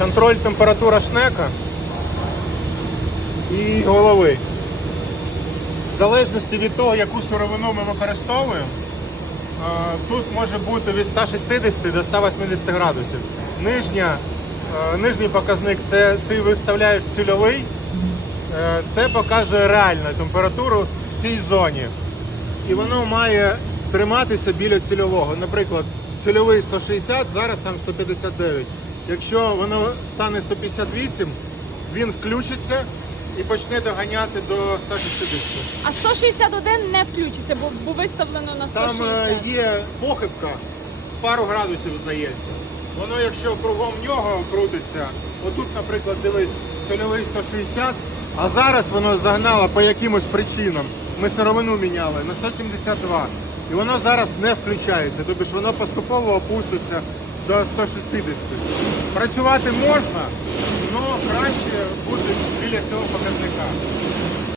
контроль температура шнека і голови. В залежності від того, яку сировину ми використовуємо, е, тут може бути від 160 до 180 градусів. Нижня, е, нижній показник це ти виставляєш цільовий, Е, це показує реальну температуру в цій зоні. І воно має триматися біля цільового. Наприклад, цільовий 160, зараз там 159. Якщо воно стане 158, він включиться і почне доганяти до 160. А 161 не включиться, бо, бо виставлено на Там 160. е, є похибка, пару градусів здається. Воно, якщо кругом нього крутиться, отут, наприклад, дивись, цільовий 160, а зараз воно загнало по якимось причинам. Ми сировину міняли на 172. І воно зараз не включається, тобто ж воно поступово опуститься до 160. Працювати можна, але краще бути біля цього показника.